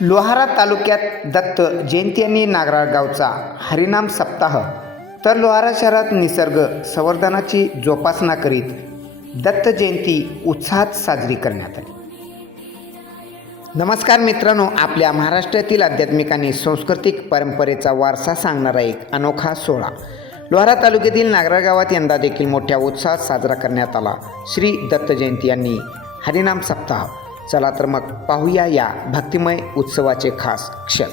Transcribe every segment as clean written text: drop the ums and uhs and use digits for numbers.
लोहारा तालुक्यात दत्त जयंती आणि नागराळ गावचा हरिनाम सप्ताह तर लोहारा शहरात निसर्ग संवर्धनाची जोपासना करीत दत्त जयंती उत्साहात साजरी करण्यात आली। नमस्कार मित्रांनो, आपल्या महाराष्ट्रातील आध्यात्मिक आणि सांस्कृतिक परंपरेचा वारसा सांगणारा एक अनोखा सोहळा लोहारा तालुक्यातील नागराळ गावात यंदा देखील मोठ्या उत्साहात साजरा करण्यात आला। श्री दत्त जयंती आणि हरिनाम सप्ताह। चला तर मग पाहूया या भक्तिमय उत्सवाचे खास क्षण।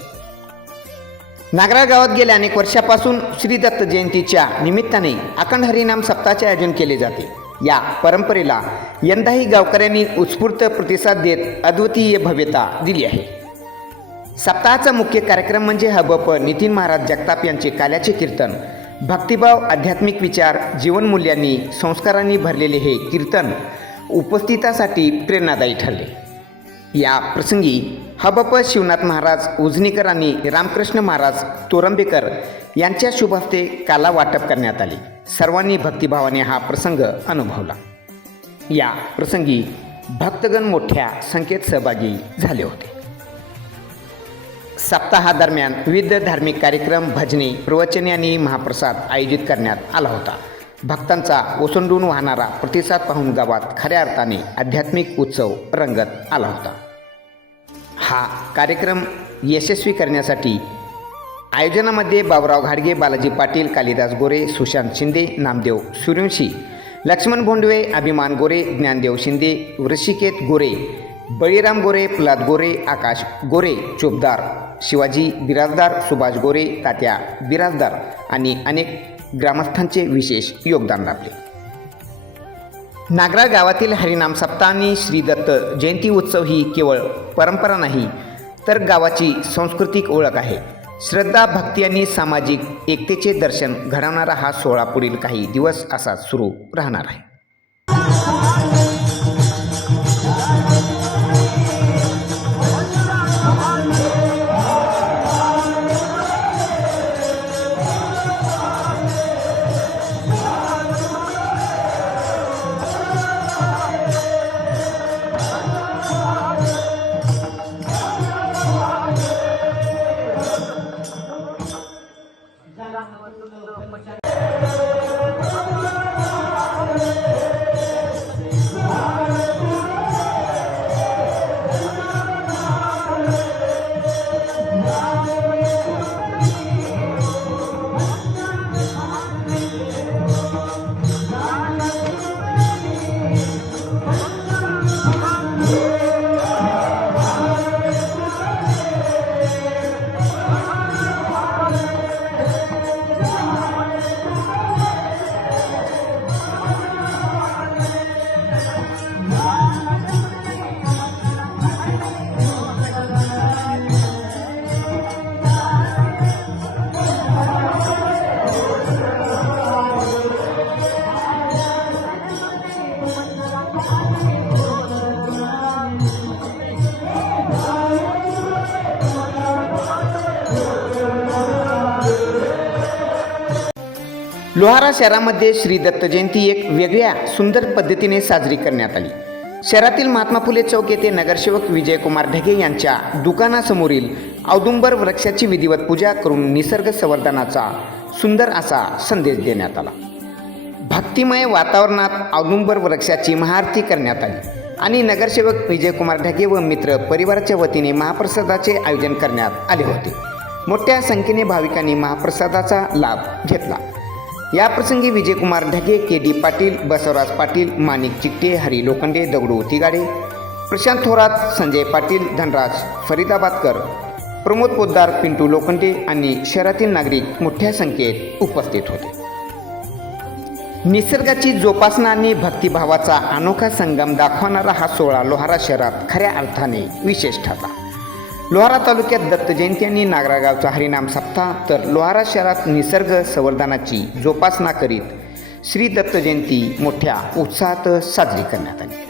नागराळ गावात गेल्या अनेक वर्षापासून श्री दत्त जयंतीच्या निमित्ताने अखंड हरिनाम सप्ताहाचे आयोजन केले जाते। या परंपरेला यंदाही गावकऱ्यांनी उत्स्फूर्त प्रतिसाद देत अद्वितीय भव्यता दिली आहे। सप्ताहाचा मुख्य कार्यक्रम म्हणजे हबप नितीन महाराज जगताप यांचे काल्याचे कीर्तन। भक्तिभाव, आध्यात्मिक विचार, जीवनमूल्यांनी, संस्कारांनी भरलेले हे कीर्तन उपस्थितासाठी प्रेरणादायी ठरले। या प्रसंगी हबप शिवनाथ महाराज उजनीकर आणि रामकृष्ण महाराज तोरंबेकर यांच्या शुभ हस्ते काला वाटप करण्यात आले। सर्वांनी भक्तिभावाने हा प्रसंग अनुभवला। या प्रसंगी भक्तगण मोठ्या संख्येत सहभागी झाले होते। सप्ताहादरम्यान विविध धार्मिक कार्यक्रम, भजने, प्रवचने आणि महाप्रसाद आयोजित करण्यात आला होता। भक्तांचा ओसंडून वाहणारा प्रतिसाद पाहून गावात खऱ्या अर्थाने आध्यात्मिक उत्सव रंगत आला होता। हा कार्यक्रम यशस्वी करण्यासाठी आयोजनामध्ये बाबुराव घाडगे, बालाजी पाटील, कालिदास गोरे, सुशांत शिंदे, नामदेव सूर्यवंशी, लक्ष्मण भोंडवे, अभिमान गोरे, ज्ञानदेव शिंदे, ऋषिकेत गोरे, बळीराम गोरे, प्रल्हाद गोरे, आकाश गोरे, चोपदार, शिवाजी बिराजदार, सुभाष गोरे, तात्या बिराजदार आणि अनेक ग्रामस्थांचे विशेष योगदान लाभले। नागराळ गावातील हरिनाम सप्ताह आणि श्री दत्त जयंती उत्सव ही केवळ परंपरा नाही, तर गावाची सांस्कृतिक ओळख आहे। श्रद्धा, भक्ती आणि सामाजिक एकतेचे दर्शन घडवणारा हा सोहळा पुढील काही दिवस असाच सुरू राहणार आहे। लोहारा शहरामध्ये श्री दत्त जयंती एक वेगळ्या सुंदर पद्धतीने साजरी करण्यात आली। शहरातील महात्मा फुले चौक येथे नगरसेवक विजयकुमार ढगे यांच्या दुकानासमोरील औदुंबर वृक्षाची विधिवत पूजा करून निसर्ग संवर्धनाचा सुंदर असा संदेश देण्यात आला। भक्तिमय वातावरणात औदुंबर वृक्षाची महाआरती करण्यात आली आणि नगरसेवक विजयकुमार ढगे व मित्र परिवाराच्या वतीने महाप्रसादाचे आयोजन करण्यात आले होते। मोठ्या संख्येने भाविकांनी महाप्रसादाचा लाभ घेतला। या प्रसंगी विजयकुमार ढगे, के.डी. पाटील, बसवराज पाटील, माणिक चिकटे, हरी लोखंडे, दगडू तिगाडे, प्रशांत थोरात, संजय पाटील, धनराज फरीदाबादकर, प्रमोद पोद्दार, पिंटू लोखंडे आणि शहरातील नागरिक मोठ्या संख्येत उपस्थित होते। निसर्गाची जोपासना आणि भक्तिभावाचा अनोखा संगम दाखवणारा हा सोहळा लोहारा शहरात खऱ्या अर्थाने विशेष ठरला। लोहारा तालुक्यात दत्त जयंती आणि नागराळ गावचा हरिनाम सप्ताह तर लोहारा शहरात निसर्ग संवर्धनाची जोपासना करीत श्री दत्त जयंती मोठ्या उत्साहात साजरी करण्यात आली।